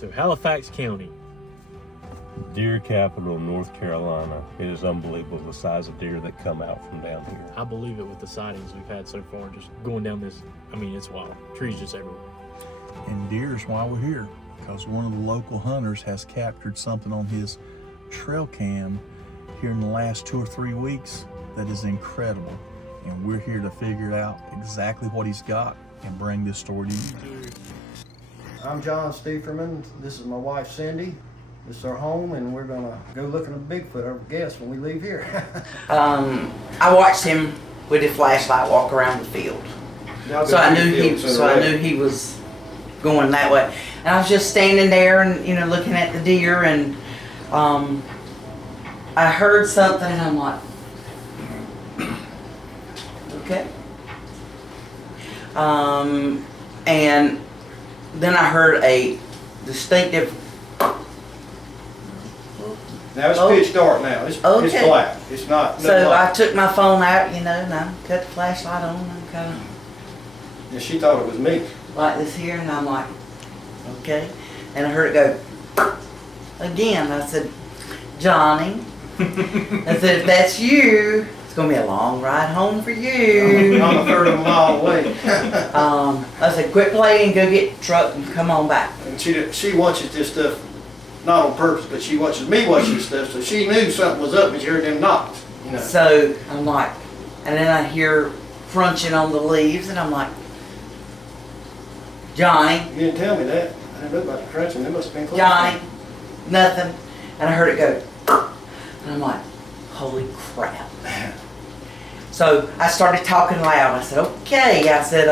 So Halifax County. Deer capital of North Carolina. It is unbelievable the size of deer that come out from down here. I believe it with the sightings we've had so far. Just going down this, I mean, it's wild. Trees just everywhere. And deer's why we're here, because one of the local hunters has captured something on his trail cam here in the last 2 or 3 weeks that is incredible. And we're here to figure out exactly what he's got and bring this story to you. I'm John Stieferman. This is my wife Cindy. This is our home, and we're gonna go looking at Bigfoot, I guess, when we leave here. I watched him with his flashlight walk around the field, so I knew he was going that way. And I was just standing there and looking at the deer, and I heard something, and I'm like, okay. And then I heard a distinctive. Now it's pitch dark now. It's black. It's not. So I took my phone out, and I cut the flashlight on, and kind of. Yeah, she thought it was me. Like this here, and I'm like, okay. And I heard it go again. I said, Johnny. I said, if that's you, it's gonna be a long ride home for you. I'm a third of a mile away. I said, quit playing, go get the truck and come on back. And she watches this stuff, not on purpose, but she watches me watching this stuff, so she knew something was up when she heard them knocks. So I'm like, and then I hear crunching on the leaves, and I'm like, Johnny. You didn't tell me that. I didn't know about the crunching. They must have been close. Johnny, nothing. And I heard it go, and I'm like, holy crap. So I started talking loud. I said, okay. I said,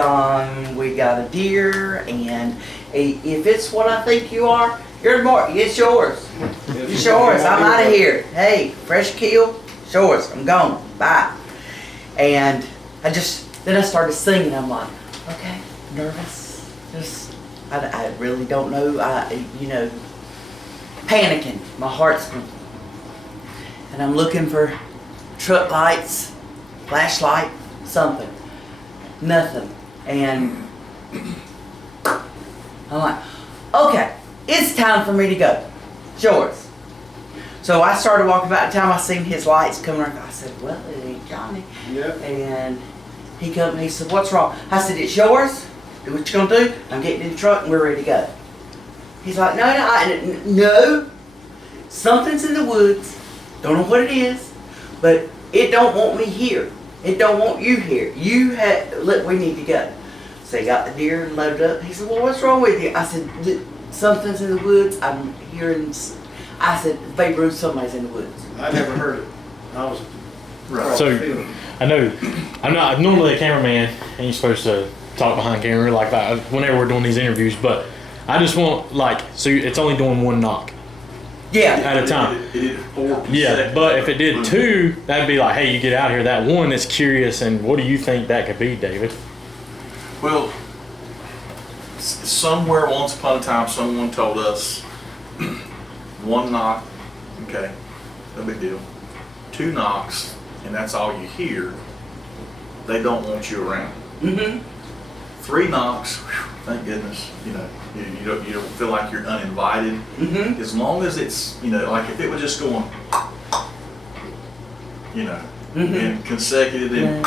we got a deer, and if it's what I think you are, it's yours. It's yours. I'm out of here. Hey, fresh kill, it's yours. I'm gone. Bye. And then I started singing. I'm like, okay, nervous. I really don't know. Panicking. My heart's going. And I'm looking for truck lights, flashlight, something. Nothing. And I'm like, okay, it's time for me to go. It's yours. So I started walking. By the time I seen his lights coming around, I said, well, it ain't Johnny. Yep. And he come and he said, what's wrong? I said, it's yours. Do what you gonna do. I'm getting in the truck and we're ready to go. He's like, no. Something's in the woods. Don't know what it is, but it don't want me here. It don't want you here. Look, we need to go. So he got the deer and loaded up. He said, well, what's wrong with you? I said, something's in the woods. I'm hearing, I said, Babe Ruth, somebody's in the woods. I never heard it. I was So I know I'm not normally a cameraman, and you're supposed to talk behind camera like that whenever we're doing these interviews, but I just want so it's only doing one knock. Yeah. At a time. It did 4 Yeah, but if it did 2, that'd be like, hey, you get out here. That one is curious, and what do you think that could be, David? Well, somewhere once upon a time, someone told us 1 knock, okay, no big deal. 2 knocks, and that's all you hear. They don't want you around. Mm-hmm. 3 knocks, whew, thank goodness. You don't feel like you're uninvited. Mm-hmm. As long as it's like if it was just going, and consecutive, then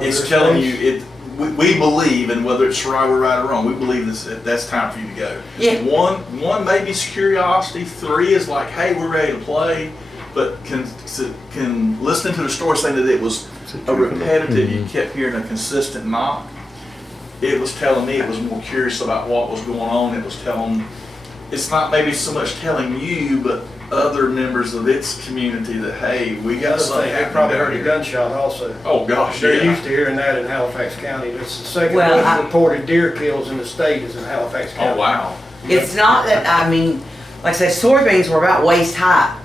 it's telling you it. We believe, and whether it's right or wrong, we believe that's time for you to go. Yeah. One maybe is curiosity. 3 is like, hey, we're ready to play. But can listening to the story saying that it was a repetitive, you kept hearing a consistent knock. It was telling me it was more curious about what was going on. It was it's not maybe so much telling you, but other members of its community that, hey, we got something. They probably heard a gunshot also. Oh gosh, They're yeah. used to hearing that in Halifax County. That's the second most reported deer kills in the state is in Halifax County. Oh wow. It's not that, like I say, soybeans were about waist high.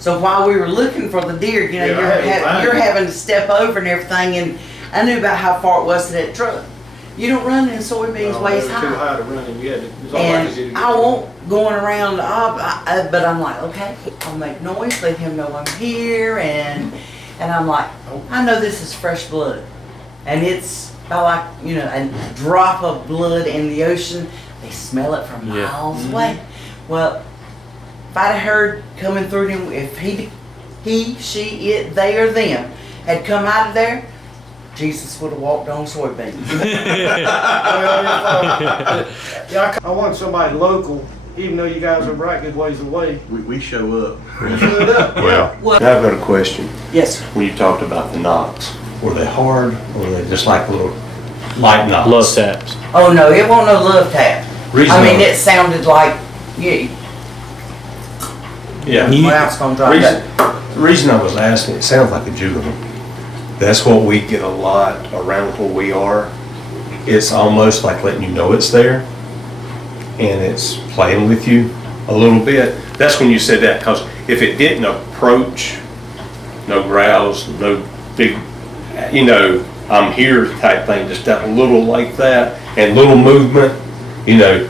So while we were looking for the deer, you're having to step over and everything, and I knew about how far it was to that truck. You don't run in soybeans waist high. Too high to run in yet. And I won't going around, but I'm like, okay, I'll make noise, let him know I'm here, and I'm like, I know this is fresh blood, and it's about like a drop of blood in the ocean. The smell it from Yeah. miles away. Well, if I'd have heard coming through them, if he, she, it, they, or them had come out of there, Jesus would have walked on soybeans. Yeah, I want somebody local, even though you guys are right good ways away. We show up. You showed up. Well, What? I've got a question. Yes, sir. When you talked about the knocks, were they hard or were they just like little light knocks? Love taps. Oh no, it wasn't no love tap. Reason I mean, I- it sounded like, yeah, Yeah. my house gonna drop that. The reason I was asking, it sounds like a juvenile. That's what we get a lot around where we are. It's almost like letting you know it's there, and it's playing with you a little bit. That's when you said that, because if it didn't approach, no growls, no big, you know, I'm here type thing, just that little like that, and little movement, you know,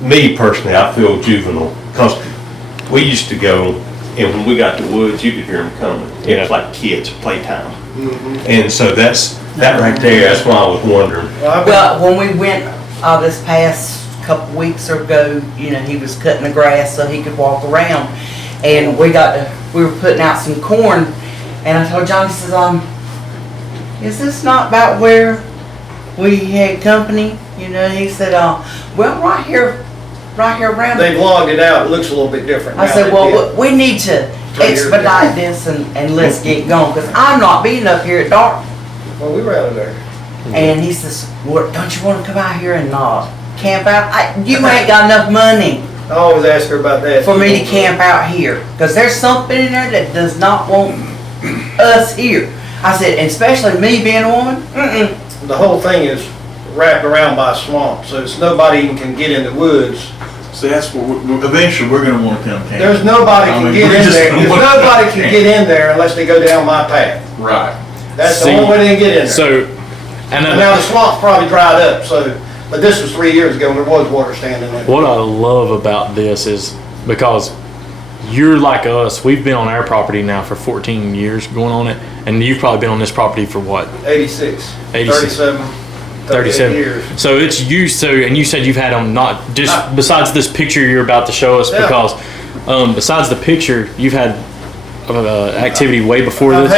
me personally, I feel juvenile, because we used to go, and when we got to the woods, you could hear them coming. It was like kids, playtime. And so that right there, that's why I was wondering. Well, when we went this past couple weeks ago, you know, he was cutting the grass so he could walk around, and we were putting out some corn, and I told John, he says, is this not about where we had company? You know, he said, well, right here around. They vlogged it out, it looks a little bit different now. I said, They well, did. we need to expedite this and let's get going, because I'm not being up here at dark. Well, we were out of there. And he says, well, don't you want to come out here and camp out? You ain't got enough money I always ask her about that. for me to camp out here, because there's something in there that does not want us here. I said, and especially me being a woman, The whole thing is wrapped around by a swamp, so it's nobody even can get in the woods. So that's what eventually we're going to want to come camp. There's nobody I can mean, get we're in just there. gonna There's want nobody to can camp. get in there unless they go down my path. Right. That's See, the only way they can get in there. So, and And now the swamp's probably dried up, so, but this was 3 years ago and there was water standing there. what I love about this is because you're like us. We've been on our property now for 14 years going on it, and you've probably been on this property for what? 86, 86. 37, 37 years. So it's you. So, and you said you've had them not just besides this picture you're about to show us, Yeah. because besides the picture, you've had activity way before I've this.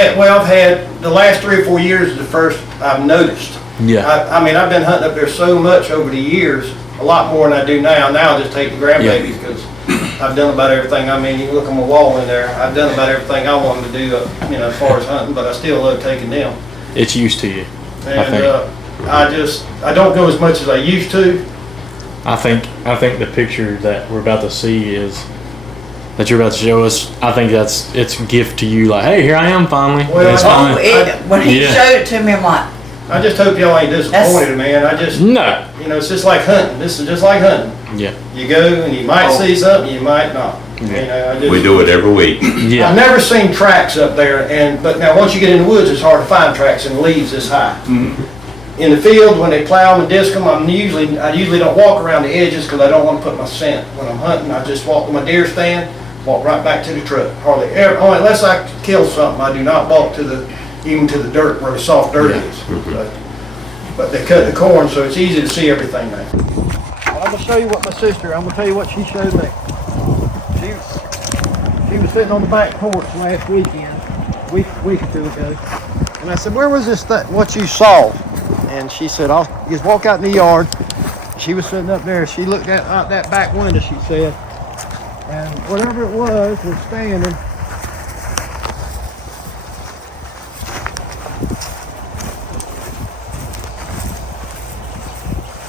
had the last 3 or 4 years is the first I've noticed. Yeah. I mean, I've been hunting up there so much over the years, a lot more than I do now. Now I just take the grandbabies because I've done about everything. I mean, you can look on my wall in there. I've done about everything I wanted to do, you know, as far as hunting, but I still love taking them. It's used to you. And I think. I don't go as much as I used to. I think the picture that we're about to see is that you're about to show us. I think it's a gift to you. Like, hey, here I am finally. Well, It's I- fine. when he Yeah. showed it to me, I'm like, I just hope y'all ain't disappointed, man. I just, No. you know, it's just like hunting. This is just like hunting. Yeah. You go and you might see something, you might not. You know, I just, We do it every week. Yeah. I've never seen tracks up there, but now once you get in the woods, it's hard to find tracks in leaves this high. In the field, when they plow them and disc them, I usually don't walk around the edges because I don't want to put my scent. When I'm hunting, I just walk to my deer stand, walk right back to the truck. Hardly ever, only unless I kill something, I do not walk even to the dirt where the soft dirt is. But they cut the corn, so it's easy to see everything now. I'm gonna show you what I'm gonna tell you what she showed me. She was sitting on the back porch last weekend, week or two ago, and I said, "Where was this thing? What you saw?" And she said, "I'll just walk out in the yard." She was sitting up there. She looked out that back window. She said, and whatever it was standing.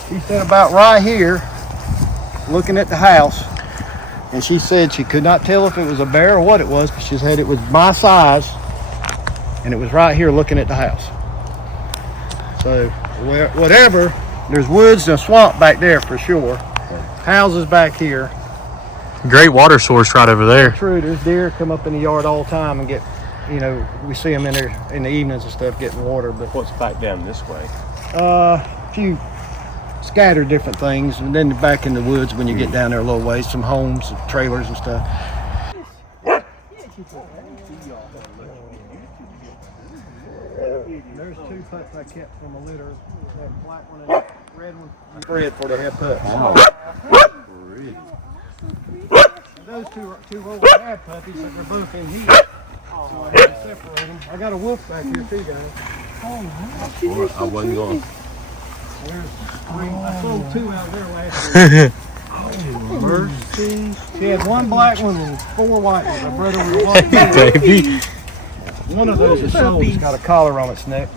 She said about right here, looking at the house. And she said she could not tell if it was a bear or what it was, but she said it was my size, and it was right here looking at the house. So whatever, there's woods and a swamp back there for sure. Houses back here. Great water source right over there. True, there's deer come up in the yard all the time and get, you know, we see them in there in the evenings and stuff getting water. But What's back down this way? a few scattered different things, and then back in the woods when you get down there a little ways, some homes, some trailers and stuff. There's 2 putts I kept from a litter. That black one red one, red for the head pups. Oh, pretty. And those two old bad puppies that were both in heat. So I had to separate them. I got a wolf back here too, guys. Well, I wasn't going. There's three. I sold two out there last year. Mercy. She had one black one and 4 white ones. I brought over the white one. Baby. One of those is sold. It's got a collar on its neck.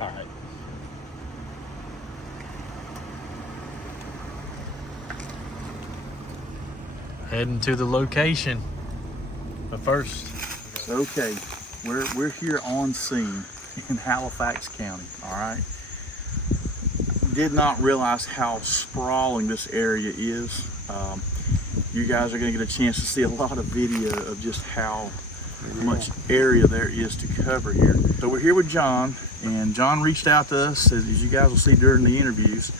All right. Heading to the location. But first, Okay, we're here on scene in Halifax County, all right? Did not realize how sprawling this area is. You guys are gonna get a chance to see a lot of video of just how much area there is to cover here. So we're here with John, and John reached out to us, as you guys will see during the interviews,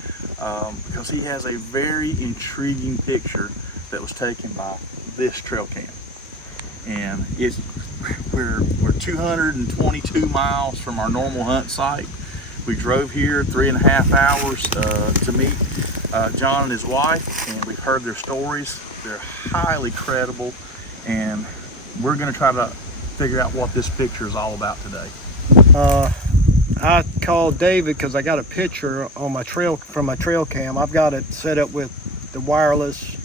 because he has a very intriguing picture that was taken by this trail cam. And we're 222 miles from our normal hunt site. We drove here 3.5 hours to meet John and his wife, and we've heard their stories. They're highly credible, and we're gonna try to figure out what this picture is all about today. I called David because I got a picture on my trail from my trail cam. I've got it set up with the wireless.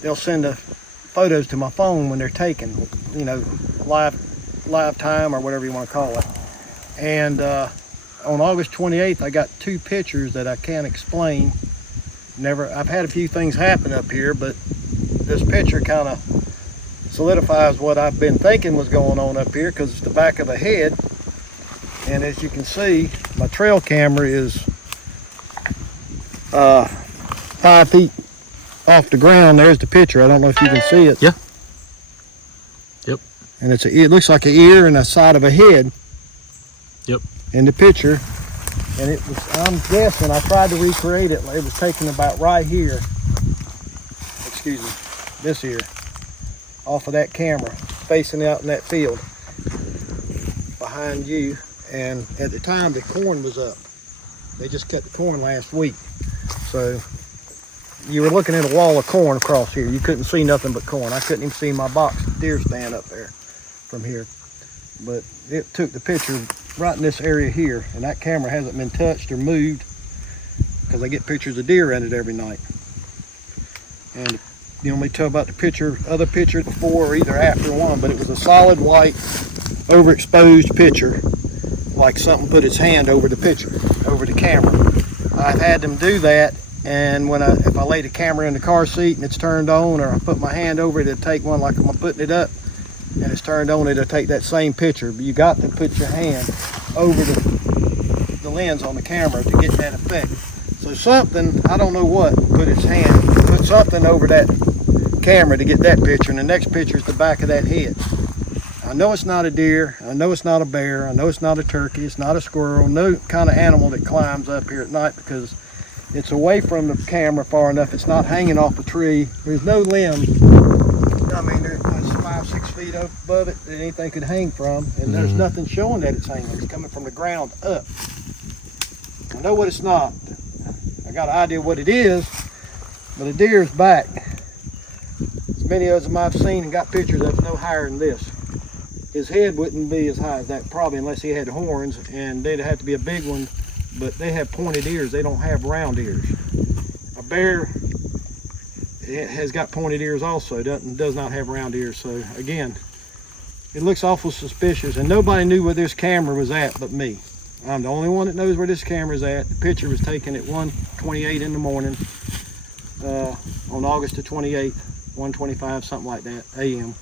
They'll send the photos to my phone when they're taken, you know, live time or whatever you want to call it. And on August 28th, I got 2 pictures that I can't explain. I've had a few things happen up here, but this picture kind of solidifies what I've been thinking was going on up here, because it's the back of a head. And as you can see, my trail camera is 5 feet off the ground. There's the picture. I don't know if you can see it. Yeah. Yep. And it looks like an ear and a side of a head. Yep. In the picture. And it was, I'm guessing, I tried to recreate it. It was taken about right here. Excuse me. This here. Off of that camera. Facing out in that field. Behind you. And at the time, the corn was up. They just cut the corn last week. So you were looking at a wall of corn across here. You couldn't see nothing but corn. I couldn't even see my box deer stand up there from here. But it took the picture right in this area here, and that camera hasn't been touched or moved because I get pictures of deer in it every night. And you only tell about the other picture before or either after one, but it was a solid white, overexposed picture, like something put its hand over the picture, over the camera. I've had them do that, and if I lay the camera in the car seat and it's turned on, or I put my hand over it, it'll take one like I'm putting it up, and it's turned on, it'll take that same picture. But you got to put your hand over the lens on the camera to get that effect. So something, I don't know what, put something over that camera to get that picture, and the next picture is the back of that head. I know it's not a deer, I know it's not a bear, I know it's not a turkey, it's not a squirrel, no kind of animal that climbs up here at night, because it's away from the camera far enough. It's not hanging off a tree. There's no limb. I mean, there's 5-6 feet above it that anything could hang from, and there's nothing showing that it's hanging. It's coming from the ground up. I know what it's not. I got an idea what it is, but a deer's back. As many of them I've seen and got pictures of, no higher than this. His head wouldn't be as high as that, probably, unless he had horns, and they'd have to be a big one. But they have pointed ears. They don't have round ears. A bear has got pointed ears also. Does not have round ears. So again, it looks awful suspicious, and nobody knew where this camera was at but me. I'm the only one that knows where this camera is at. The picture was taken at 1:28 in the morning on August the 28th, 1:25, something like that, a.m.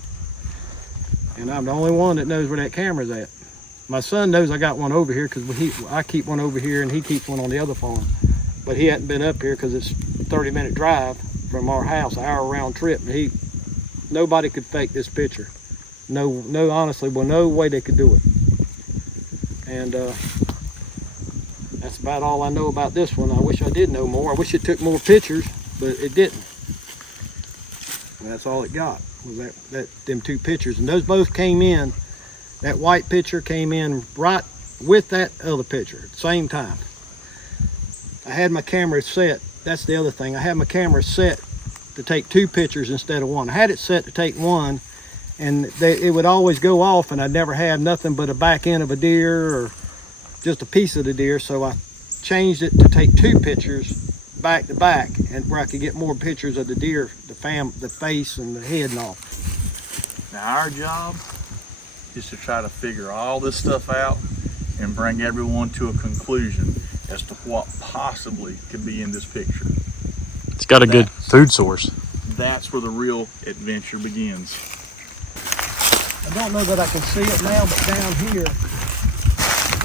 And I'm the only one that knows where that camera's at. My son knows I got one over here because I keep one over here and he keeps one on the other farm. But he hadn't been up here because it's a 30-minute drive from our house, an hour round trip. And nobody could fake this picture. No, honestly, well, no way they could do it. And that's about all I know about this one. I wish I did know more. I wish it took more pictures, but it didn't. And that's all it got, was them 2 pictures. And those both came in. That white picture came in right with that other picture at the same time. I had my camera set. That's the other thing. I had my camera set to take 2 pictures instead of 1. I had it set to take 1, and it would always go off, and I'd never have nothing but a back end of a deer or just a piece of the deer. So I changed it to take 2 pictures back to back, and where I could get more pictures of the deer, the face and the head and all. Now our job is to try to figure all this stuff out and bring everyone to a conclusion as to what possibly could be in this picture. It's got a good food source. That's where the real adventure begins. I don't know that I can see it now, but down here,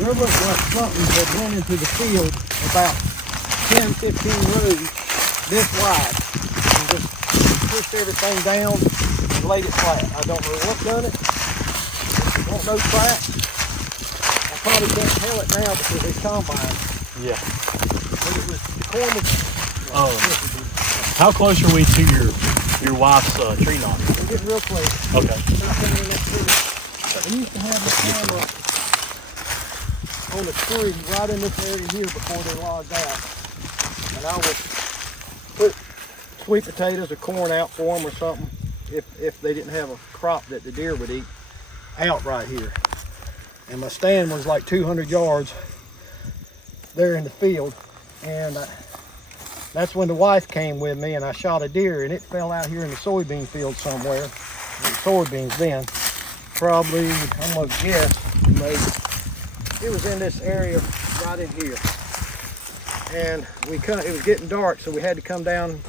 there looks like something that went into the field about 10, 15 rows this wide, and just pushed everything down and laid it flat. I don't know what done it. Won't no tracks. I probably can't tell it now because it's combine. Yeah. But it was the corn was, How close are we to your wife's tree knot? I'm getting real close. Okay. I used to have the camera on the tree right in this area here before they logged out. And I would put sweet potatoes or corn out for them or something if they didn't have a crop that the deer would eat out right here. And my stand was like 200 yards there in the field. And that's when the wife came with me, and I shot a deer, and it fell out here in the soybean field somewhere. Soybeans then. Probably, I'm gonna guess, maybe. It was in this area right in here. And it was getting dark, so we had to come down.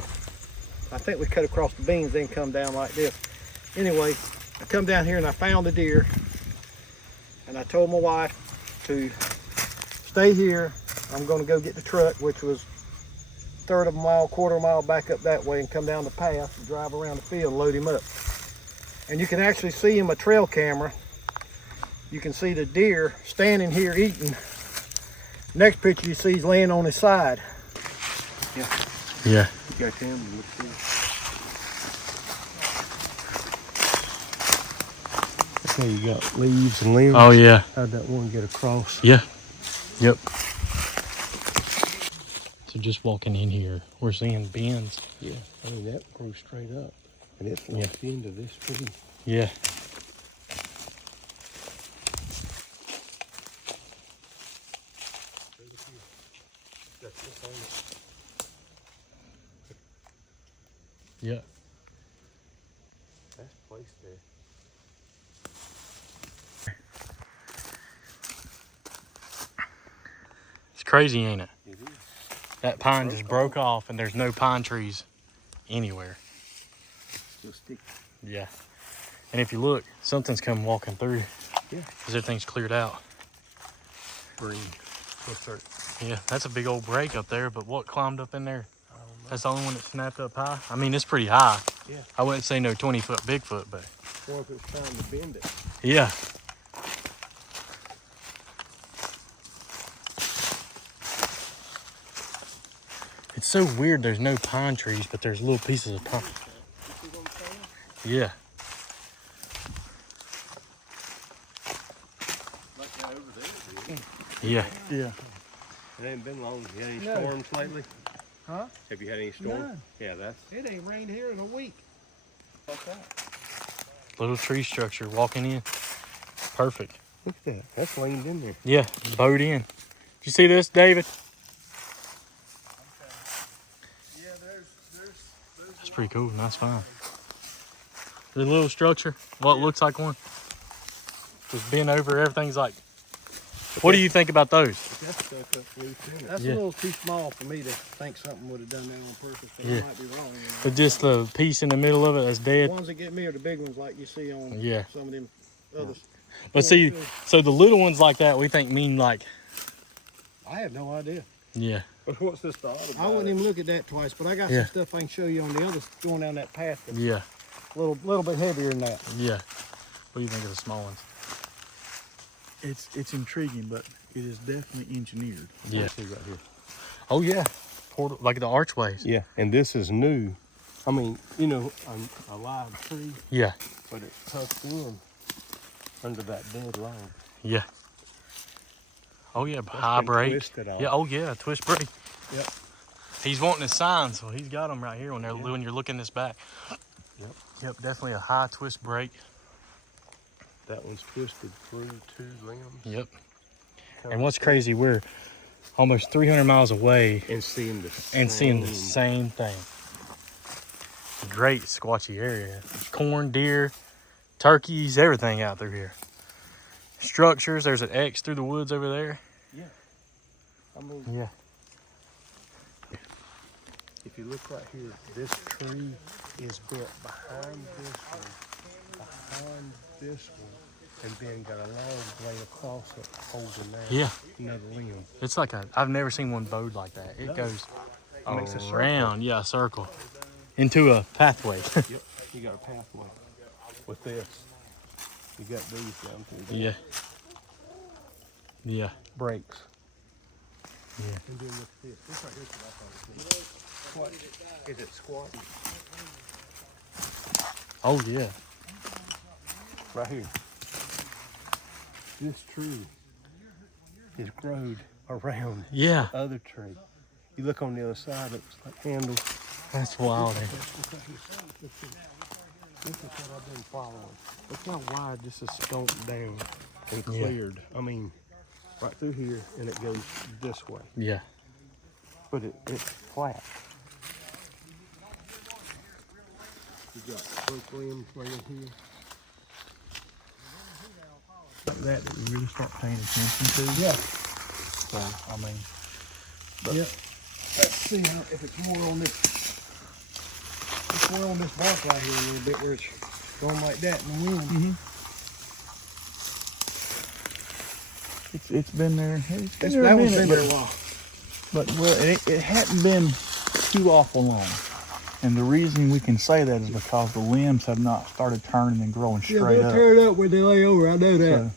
I think we cut across the beans, then come down like this. Anyway, I come down here and I found the deer, and I told my wife to stay here. I'm gonna go get the truck, which was third of a mile, quarter of a mile back up that way, and come down the path and drive around the field and load him up. And you can actually see in my trail camera, you can see the deer standing here eating. Next picture you see he's laying on his side. Yeah. Yeah. You got him. That's how you got leaves and limbs. Oh yeah. How'd that one get across? Yeah. Yep. So just walking in here, we're seeing bends. Yeah. I mean, that grows straight up. And it's locked into this tree. Yeah. Yeah. That's placed there. It's crazy, ain't it? It is. That pine just broke off, and there's no pine trees anywhere. Still sticky. Yeah. And if you look, something's come walking through. Yeah. Because everything's cleared out. Green. What's that? Yeah, that's a big old break up there, but what climbed up in there? That's the only one that snapped up high? I mean, it's pretty high. Yeah. I wouldn't say no 20-foot Bigfoot, but... Or if it's trying to bend it. Yeah. It's so weird there's no pine trees, but there's little pieces of pine. Yeah. Yeah. Yeah. It ain't been long. Have you had any storms lately? Huh? Have you had any storms? None. Yeah, that's... It ain't rained here in a week. Little tree structure walking in. Perfect. Look at that. That's leaned in there. Yeah, bowed in. Did you see this, David? Yeah, there's That's pretty cool. Nice find. The little structure, what looks like one. Just bent over, everything's like... What do you think about those? That's stuck up loose in it. That's Yeah. a little too small for me to think something would have done that on purpose, but Yeah. I might be wrong. But just the piece in the middle of it that's The dead. ones that get me are the big ones like you see on Yeah. some of them others. But see, so the little ones like that we think mean like... I have no idea. Yeah. But what's this thought about? I wouldn't even look at that twice, but I got Yeah. some stuff I can show you on the others going down that path that's Yeah. a little bit heavier than that. Yeah. What do you think of the small ones? It's intriguing, but it is definitely engineered. Yeah. See right here. Oh yeah. Portal, like the archways. Yeah, and this is new. I mean, you know, a live tree, Yeah. but it's tucked in under that dead log. Yeah. Oh yeah, high been break. twisted off. Yeah. Oh yeah, twist break. Yep. He's wanting his signs, so he's got them right here when you're looking this back. Yep. Yep, definitely a high twist brake. That one's twisted through 2 limbs. Yep. And what's crazy, we're almost 300 miles away And seeing the same thing. Great squatchy area. Corn, deer, turkeys, everything out through here. Structures, there's an X through the woods over there. Yeah. I mean, Yeah. if you look right here, this tree is built behind this one, and then got a long blade across it holding that. Yeah. Another limb. It's like I've never seen one bowed like that. It goes makes a circle. around, yeah, a circle. Into a pathway. Yep. You got a pathway with this. You got these down through there. Yeah. Yeah. Brakes. Yeah. And then with this. This right here's what I thought it was. Squatch. Is it squat? Oh yeah. Right here. This tree is growed around Yeah. the other tree. You look on the other side, it's like handles. That's wild. This is what I've been following. Look how wide this is scoped down and cleared. I mean, right through here, and it goes this way. Yeah. But it's flat. You got broke limbs right in here. Like that you really start paying attention to. Yeah. So, I mean, but Yep. Let's see if it's more on this. It's more on this bark right here a little bit where it's going like that in the wind. it's been there. It's been That there a one's minute, been there a while. But well, it hadn't been too awful long. And the reason we can say that is because the limbs have not started turning and growing Yeah, straight they'll up. tear it up when they lay over. I know that.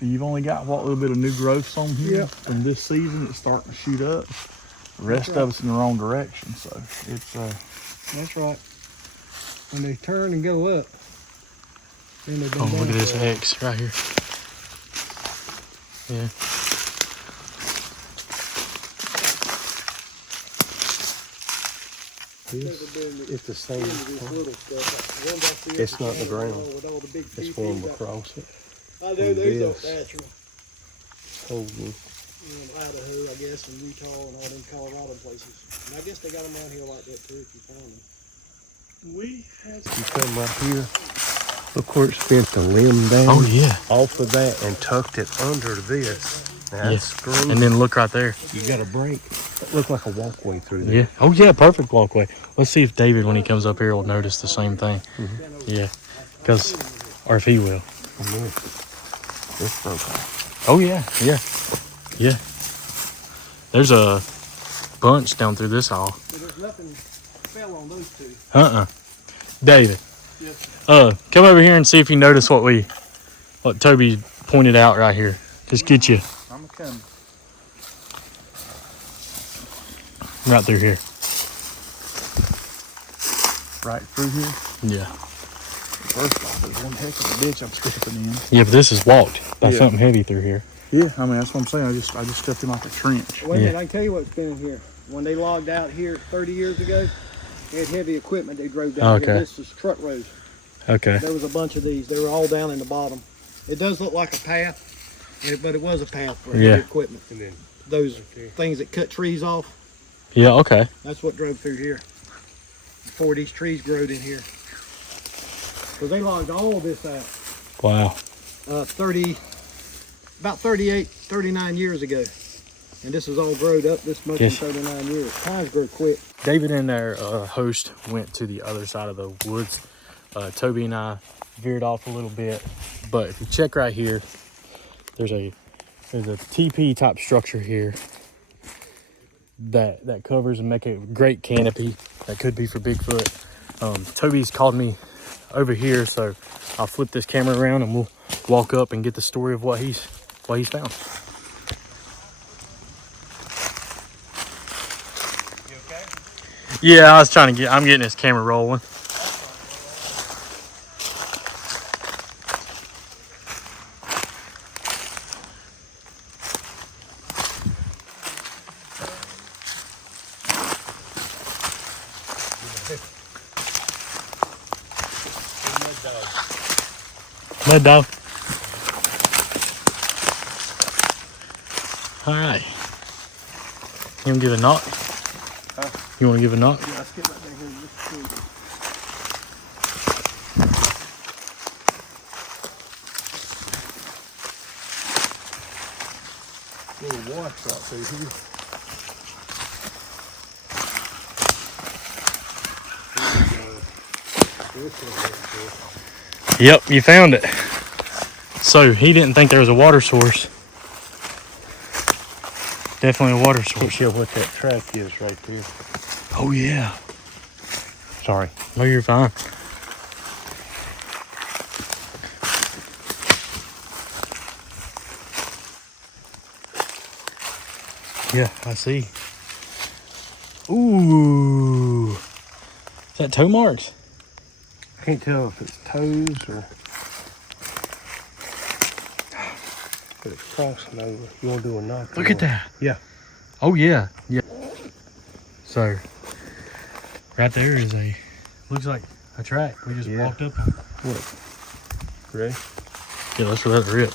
So you've only got what little bit of new growths on here Yep. from this season. It's starting to shoot up. The rest of it's in the wrong direction. So it's That's right. When they turn and go up, then they've been Oh, look down at this for a while. X right here. Yeah. it's the same. It's It's not the ground. It's formed across it. I know And those this. are natural. Holding. In Idaho, I guess, and Utah and all them Colorado places. And I guess they got them out here like that too if you found them. You come right here. Look where it bent the limb down. Oh yeah. Off of that and tucked it under this. That's green. And then look right there. You got a break. It looked like a walkway through there. Yeah. Oh yeah, perfect walkway. Let's see if David, when he comes up here, will notice the same thing. Yeah. Or if he will. This broke off. Oh yeah, yeah, yeah. There's a bunch down through this hall. So there's nothing fell on those two. David. Yes. Come over here and see if you notice what Toby pointed out right here. Just get you I'm coming. right through here. Right through here. Yeah. First off, there's one heck of a ditch I'm stepping in. Yeah, but this is walked by Yeah. something heavy through here. Yeah, I mean that's what I'm saying. I just stepped in like a trench. Wait a minute, I can tell you what's been in here. When they logged out here 30 years ago, they had heavy equipment they drove down Okay. here. This is truck roads. Okay. There was a bunch of these. They were all down in the bottom. It does look like a path, but it was a path for Yeah. heavy equipment. And then Those things that cut trees off, Yeah. Okay. that's what drove through here. Before these trees growed in here. Because they logged all this out Wow. about 38, 39 years ago. And this is all growed up this much Yes. in 39 years. Times grow quick. David and their host went to the other side of the woods. Toby and I veered off a little bit, but if you check right here, there's a TP type structure here that covers and make a great canopy that could be for Bigfoot. Toby's called me over here, so I'll flip this camera around and we'll walk up and get the story of what he's found. you okay? Yeah, I'm getting this camera rolling. Mud dog. All right. You want to give a knock? You want to give a knock? Yeah, let's get right there and look through. Little wash right through here. Yep, you found it. So he didn't think there was a water source. Definitely a water Can't source. tell what that track is right there. Oh yeah. Sorry. No, you're fine. Yeah, I see. Ooh. Is that toe marks? I can't tell if it's toes or if it's crossing over. You want to do a knock? Look at that. Yeah. Oh yeah. Yeah. So right there is looks like a track. We just Yeah. walked up. What? Ready? Yeah, let's let it rip.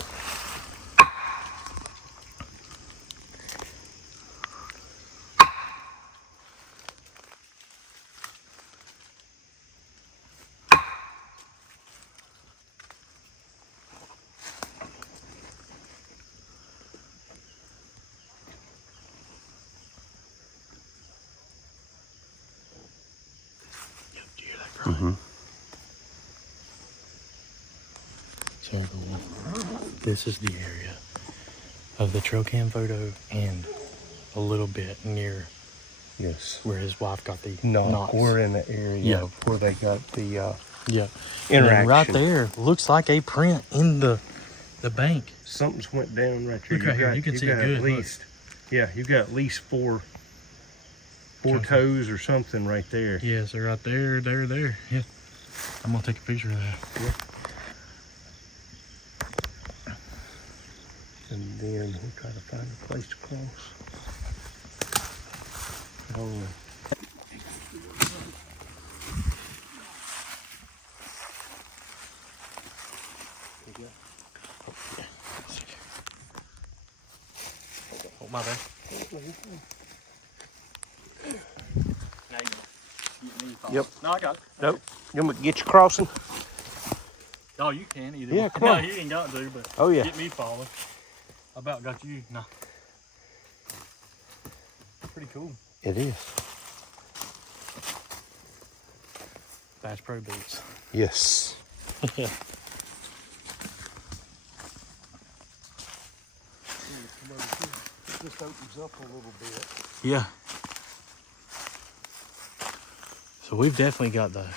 Do you hear that crying? Mm-hmm. So everyone, this is the area of the trail cam photo and a little bit near Yes. where his wife got the No, knocks. we're in the area Yeah. of where they got the Yeah. interaction. And right there looks like a print in the bank. Something's went down right there. Look right here. You can see it got good, at look. least, yeah, you got at least four Okay. toes or something right there. Yeah, so right there. Yeah. I'm gonna take a picture of that. Yeah. And then we'll try to find a place to cross. Oh. Oh my bad. Yep. No, I got it. Nope. You want me to get you crossing? No, you can either. Yeah, way. come No, on. you ain't got to, but Oh yeah. get me falling. I about got you. No. Pretty cool. It is. Bass Pro boots. Yes. Yeah. It just opens up a little bit. Yeah. So we've definitely got the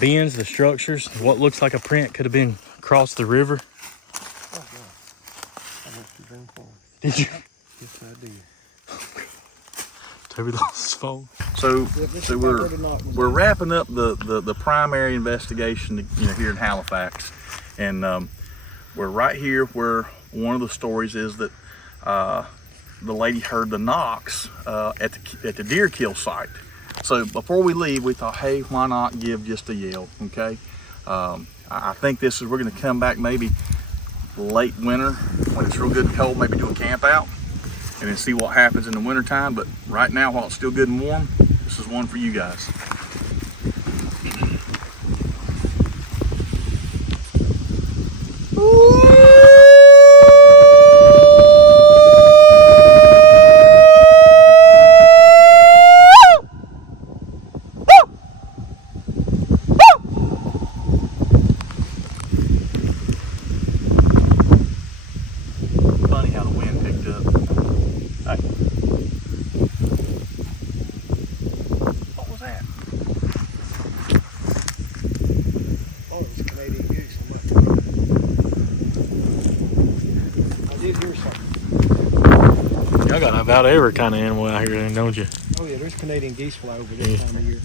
bends, the structures. What looks like a print could have been across the river. Oh, God. I must have been for it. Did you? Yes, I did. Toby lost his phone. So we're wrapping up the primary investigation, here in Halifax, and we're right here where one of the stories is that the lady heard the knocks at the deer kill site. So before we leave, we thought, hey, why not give just a yell? Okay, I think we're going to come back maybe late winter when it's real good and cold, maybe do a camp out and then see what happens in the wintertime. But right now, while it's still good and warm, this is one for you guys. Funny how the wind picked up. Hey. What was that? Oh, it's Canadian goose. I did hear something. Y'all got about every kind of animal out here, don't you? Oh yeah, there's Canadian geese fly over this Yeah. time of year.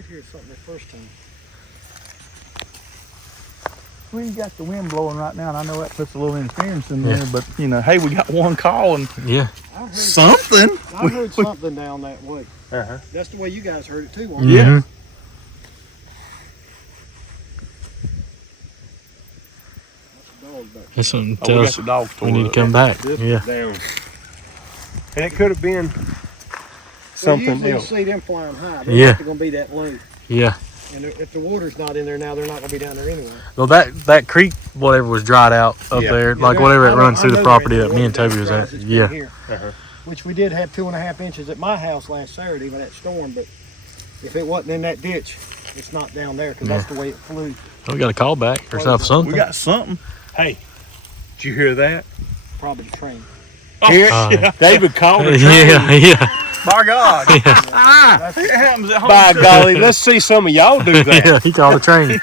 did hear something the first time. Well, you got the wind blowing right now, and I know that puts a little interference in there, Yeah. but you know, hey, we got one call and Yeah. I heard, something. I heard something down that way. Uh-huh. That's the way you guys heard it too, wasn't it? Yeah. Mhm. Dog back That's something to Oh, tell we got us the dog we need to toilet. come back. This Yeah. was down. And it could have been Well, something usually else. you see them flying high. They're Yeah. not going to be that low. Yeah. And if the water's not in there now, they're not going to be down there anyway. Well, that creek, whatever, was dried out up Yeah. there, Yeah, like there- whatever I it know- runs I through know the there property ain't that no me and water Toby was down at. as it's been Yeah. here. Uh-huh. Which we did have 2.5 inches at my house last Saturday with that storm, but if it wasn't in that ditch, it's not down there because that's the way it flew. We got a call back or Well, something. We got something. Hey, did you hear that? Probably the train. Here, yeah. David called it. Yeah, yeah. By God. That's, It happens at home. By too. golly, let's see some of y'all do that. Yeah, he called a train.